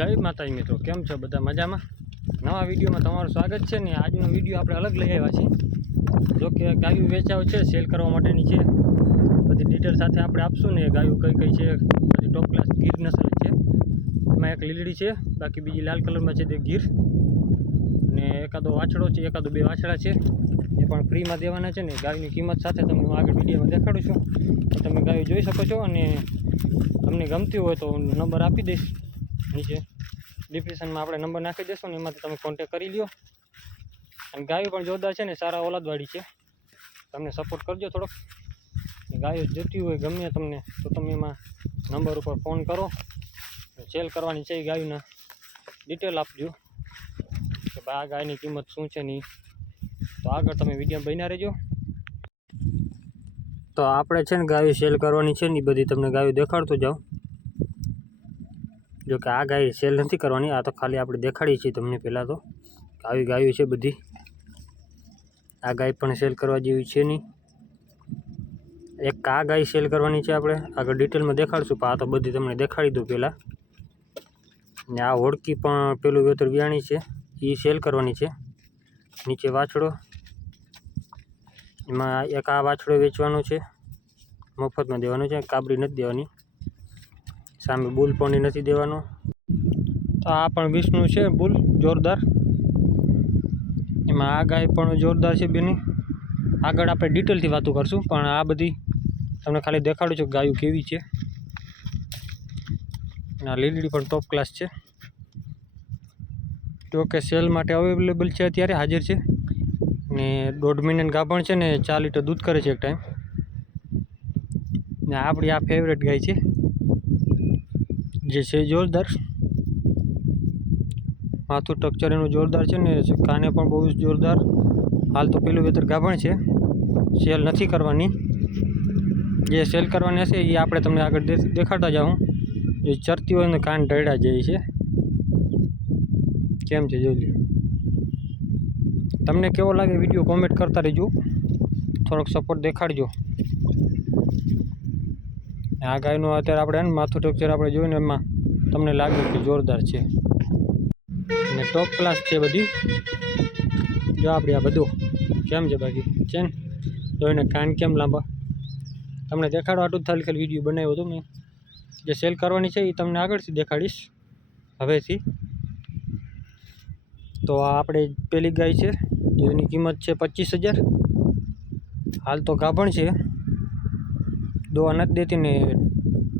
જય માતાજી મિત્રો. કેમ છો બધા મજામાં? નવા વિડીયોમાં તમારું સ્વાગત છે ને આજનો વીડિયો આપણે અલગ લઈ આવ્યા છીએ. જો કે ગાયું વેચાવ છે, સેલ કરવા માટેની છે. બધી ડિટેલ સાથે આપણે આપશું ને ગાયું કઈ કઈ છે, બધી ટોપ ક્લાસ ગીર નસલ છે. એમાં એક લીલડી છે, બાકી બીજી લાલ કલરમાં છે તે ગીર. અને એકાદો વાછડો છે, એકાદો બે વાછડા છે. એ પણ ફ્રીમાં દેવાના છે ને ગાયની કિંમત સાથે તમને હું આગળ વિડીયોમાં દેખાડું છું. તમે ગાયો જોઈ શકો છો અને તમને ગમતી હોય તો હું નંબર આપી દઈશ નીચે. ડિસ્ક્રિપ્શનમાં આપણે નંબર નાખી દઈશું ને એમાંથી તમે કોન્ટેક કરી લ્યો. અને ગાયો પણ જોરદાર છે ને, સારા ઓલાદવાળી છે. તમને સપોર્ટ કરજો થોડોક. ગાયો જોતી હોય, ગમે તમને, તો તમે એમાં નંબર ઉપર ફોન કરો. સેલ કરવાની છે એ ગાયોના. ડિટેલ આપજો. કે ભાઈ આ ગાયની કિંમત શું છે નહીં તો આગળ તમે વીડિયો બન્યા રહેજો. તો આપણે છે ને ગાયો સેલ કરવાની છે ને એ બધી તમને ગાયો દેખાડતો જાઉં. જો કે આ ગાય સેલ નથી કરવાની, આ તો ખાલી આપણે દેખાડીએ છીએ તમને પહેલાં તો. આવી ગાયો છે બધી. આ ગાય પણ સેલ કરવા જેવી છે નહીં. એક આ ગાય સેલ કરવાની છે આપણે. આગળ ડિટેલમાં દેખાડશું, પણ આ તો બધી તમને દેખાડી દઉં પહેલાં. ને આ હોડકી પણ પેલું વેતર વ્યાણી છે એ સેલ કરવાની છે. નીચે વાછડો. એમાં એક આ વાછડો વેચવાનો છે. મફતમાં દેવાનો છે, કાબરી નથી દેવાની. સામે બુલ પણ નથી દેવાનો. તો આ પણ વિષ્ણુ છે બુલ, જોરદાર. એમાં આ ગાય પણ જોરદાર છે બેની. આગળ આપણે ડિટેલથી વાતો કરશું, પણ આ બધી તમને ખાલી દેખાડું છું ગાયું કેવી છે. અને આ લીલડી પણ ટોપ ક્લાસ છે. જો કે સેલ માટે અવેલેબલ છે અત્યારે, હાજર છે. ને દોઢ મહિનાની ગાભણ છે ને ચાર લીટર દૂધ કરે છે એક ટાઈમ ને આપણી આ ફેવરેટ ગાય છે. જે છે જોરદાર. માથું સ્ટ્રક્ચર એનું જોરદાર છે ને કાને પણ બહુ જ જોરદાર. હાલ તો પેલું વેતર ગાભણ છે. સેલ નથી કરવાની. જે સેલ કરવાની હશે એ આપણે તમને આગળ દેખાડતા જાઉં. જે ચરતી હોય ને કાન ઢળ્યા જાય છે. કેમ છે જોઈ લ્યો. તમને કેવો લાગે વીડિયો કોમેન્ટ કરતા રહેજો. થોડોક સપોર્ટ દેખાડજો. આ ગાયનું અત્યારે આપણે એને માથું ટેક્ચર આપણે જોઈને એમાં તમને લાગ્યું કે જોરદાર છે. અને ટોપ ક્લાસ છે બધી. જો આપણે આ બધું. કેમ છે બાકી? છે ને? જોઈને કાન કેમ લાંબા? તમને દેખાડો, આટલું ખાલી ખાલી વીડિયો બનાવ્યો હતો મેં. જે સેલ કરવાની છે એ તમને આગળથી દેખાડીશ. હવેથી. તો આ આપણે પેલી ગાય છે. જેની કિંમત છે પચીસ હજાર. હાલ તો ગાભણ છે. દવા નથી દેતી ને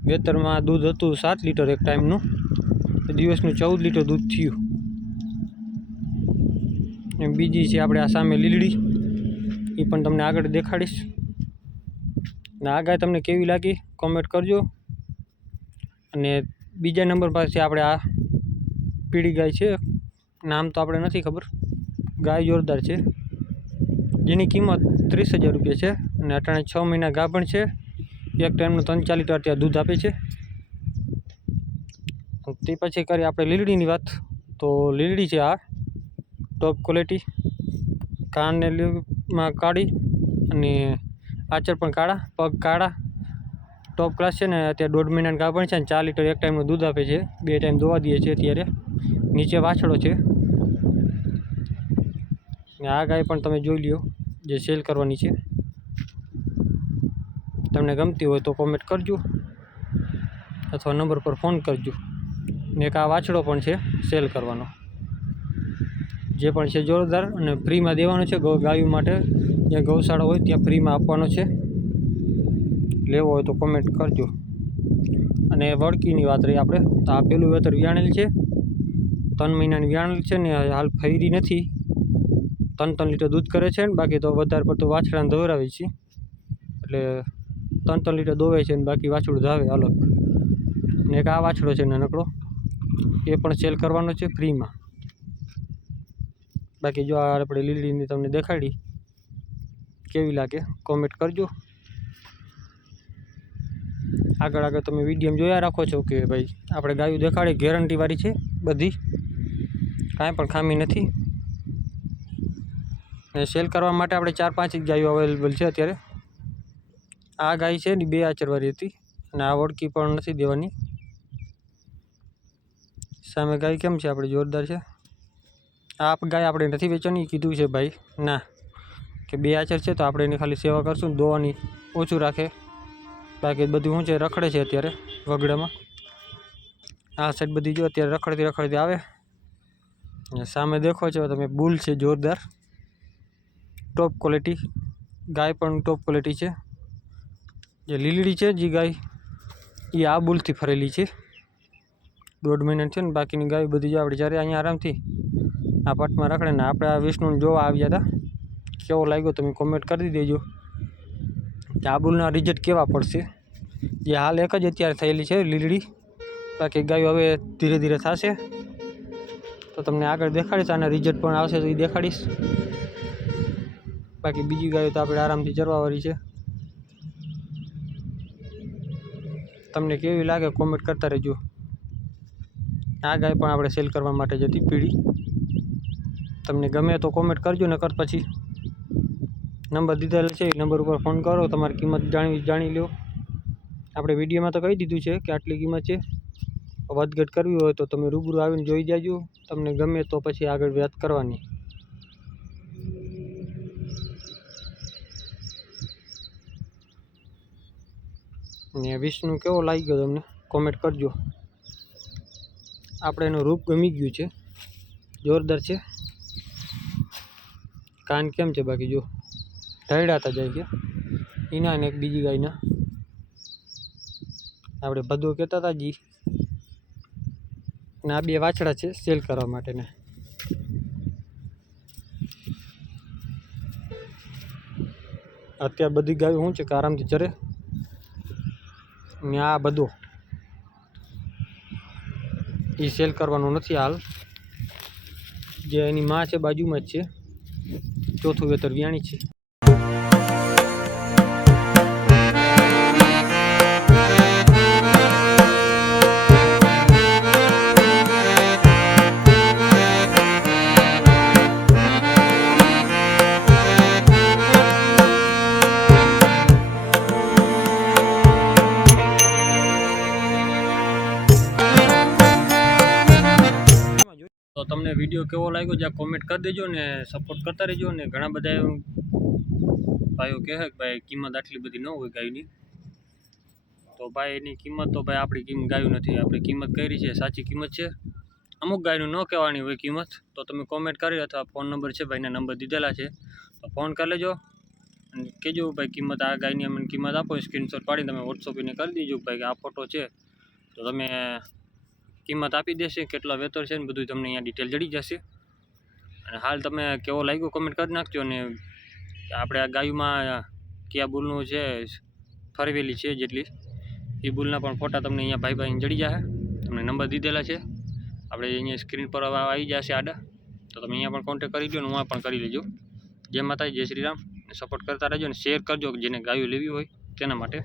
વેતરમાં દૂધ હતું સાત લીટર એક ટાઈમનું. દિવસનું ચૌદ લીટર દૂધ થયું. એમ બીજી છે આપણે આ સામે લીલડી. એ પણ તમને આગળ દેખાડીશ. ને આ ગાય તમને કેવી લાગી કોમેન્ટ કરજો. અને બીજા નંબર પાસે આપણે આ પીળી ગાય છે. નામ તો આપણે નથી ખબર. ગાય જોરદાર છે. જેની કિંમત ત્રીસ હજાર રૂપિયા છે અને અટાણે છ મહિના ગાભણ છે. એક ટાઈમનું ત્રણ ચાર લીટર અત્યારે દૂધ આપે છે. તે પછી કરીએ આપણે લીલડીની વાત. તો લીલડી છે આ ટોપ ક્વોલિટી કાનને લીમાં કાળી અને આચર પણ કાળા, પગ કાળા. ટોપ ક્લાસ છે ને, અત્યારે દોઢ મહિનાની ગાભણ છે ને, ચાર લીટર એક ટાઈમનું દૂધ આપે છે. બે ટાઈમ દોવા દઈએ છીએ અત્યારે. નીચે વાછડો છે. ને આ ગાય પણ તમે જોઈ લ્યો, જે સેલ કરવાની છે. તમને ગમતી હોય તો કોમેન્ટ કરજો. અથવા નંબર પર ફોન કરજો. ને એક આ વાછડો પણ છે સેલ કરવાનો. જે પણ છે જોરદાર અને ફ્રીમાં દેવાનો છે. ગાયું માટે જ્યાં ગૌશાળા હોય ત્યાં ફ્રીમાં આપવાનો છે. લેવો હોય તો કોમેન્ટ કરજો. અને વળકીની વાત રહી આપણે, તો આ પેલું વેતર વ્યાણેલ છે. ત્રણ મહિનાની વ્યાણેલ છે ને હાલ ફરી નથી. ત્રણ ત્રણ લીટર દૂધ કરે છે ને, બાકી તો વધારે પડતું વાછડાને ધોરાવે છે. એટલે ત્રણ ત્રણ લીટર દોવે છે ને બાકી વાછડું ધાવે અલગ ને એક આ વાછડો છે નાનકડો એ પણ સેલ કરવાનો છે ફ્રીમાં બાકી જો આપણે લીલીની તમને દેખાડી, કેવી લાગે કોમેન્ટ કરજો. આગળ આગળ તમે વીડિયો જોયા રાખો છો કે ભાઈ, આપણે ગાયું દેખાડી ગેરંટીવાળી છે બધી. કાંઈ પણ ખામી નથી. ને સેલ કરવા માટે આપણે ચાર પાંચ ગાયો અવેલેબલ છે અત્યારે. આ ગાય છે ને બે આચરવાળી હતી અને આ વળકી પણ નથી દેવાની. સામે ગાય કેમ છે? આપણે જોરદાર છે. આ ગાય આપણે નથી વેચવાની? કીધું છે ભાઈ. ના. કે બે આચર છે તો આપણે એની ખાલી સેવા કરશું દોવાની ઓછું રાખે. બાકી બધું શું છે? રખડે છે અત્યારે વગડામાં. આ સાઈડ બધી જો અત્યારે રખડતી રખડતી આવે. સામે દેખો છો તમે, બુલ છે જોરદાર. ટોપ ક્વોલિટી ગાય પણ ટોપ ક્વોલિટી છે. જે લીલડી છે જે ગાય એ આ બુલથી ફરેલી છે. દોઢ મહિના છે ને બાકીની ગાય બધી જો આપણે જ્યારે અહીંયા આરામથી આ પાટમાં રાખડે ને આપણે આ વિષ્ણુને જોવા આવ્યા હતા, કેવો લાગ્યો તમે કોમેન્ટ કરી દેજો. કે આ બુલના રિઝલ્ટ કેવા પડશે? જે હાલ એક જ અત્યારે થયેલી છે લીલડી. બાકી ગાયો હવે ધીરે ધીરે થશે. તો તમને આગળ દેખાડીશ, આના રિઝલ્ટ પણ આવશે તો એ દેખાડીશ. બાકી બીજી ગાયો તો આપણે આરામથી ચરવાવાળી છે. તમને કેવી લાગે કોમેન્ટ કરતા રહેજો. આ ગાય પણ આપણે સેલ કરવા માટે જતી પીળી. તમને ગમે તો કોમેન્ટ કરજો, નકર પછી નંબર દીધેલ છે, એ નંબર ઉપર ફોન કરો, તમારી કિંમત જાણવી, જાણી લો આપણે વિડીયોમાં તો કહી દીધું છે કે આટલી કિંમત છે. વધઘટ કરવી હોય તો તમે રૂબરૂ આવીને જોઈ જાજો. તમને ગમે તો પછી આગળ વાત કરવાની. ને વિષ્ણુ કેવો લાગી ગયો તમને? કોમેન્ટ કરજો. આપણે એનું રૂપ ગમી ગયું છે. જોરદાર છે. કાન કેમ છે બાકી? જો ઢળડાતા જાય કે? એના અને એક બીજી ગાયના. આપણે બધું કહેતા હતા જી. ને આ બે વાછડા છે સેલ કરવા માટેના અત્યારે બધી ગાયો શું છે? કે આરામથી ચરે? ને આ બધો. એ સેલ કરવાનું નથી હાલ. જે એની માં છે, બાજુમાં જ છે. ચોથું વેતર વ્યાણી છે. તમને વીડિયો કેવો લાગ્યો, જ્યાં કોમેન્ટ કરી દેજો ને સપોર્ટ કરતા રહેજો ને ઘણા બધા ભાઈઓ કહે કે ભાઈ કિંમત આટલી બધી ન હોય ગાયની. તો ભાઈ એની કિંમત તો ભાઈ આપણી કિંમત ગાયું નથી, આપણી કિંમત કરી છે? સાચી કિંમત છે? અમુક ગાયનું ન કહેવાની હોય કિંમત, તો તમે કોમેન્ટ કરી અથવા ફોન નંબર છે ભાઈના નંબર દીધેલા છે, તો ફોન કરી લેજો. અને કહેજો ભાઈ કિંમત આ ગાયની અમને કિંમત આપો સ્ક્રીનશોટ પાડીને તમે વોટ્સઅપને કરી દેજો ભાઈ આ ફોટો છે. તો તમે કિંમત આપી દેશે, કેટલા વેતર છે ને બધું તમને અહીંયા ડિટેલ જડી જશે. અને હાલ તમે કેવો લાગ્યો કમેન્ટ કરી નાખજો અને આપણે આ ગાયુમાં કયા બુલનું છે, ફરવેલી છે જેટલી, એ બુલના પણ ફોટા તમને અહીંયા ભાઈ ભાઈ જડી જશે તમને નંબર દીધેલા છે. આપણે અહીંયા સ્ક્રીન પર આવી જશે આડા. તો તમે અહીંયા પણ કોન્ટેક કરી દો ને હું પણ કરી લેજો. જય માતાજી, જય શ્રી રામ. સપોર્ટ કરતા રહેજો અને શેર કરજો જેને ગાયું લેવી હોય તેના માટે.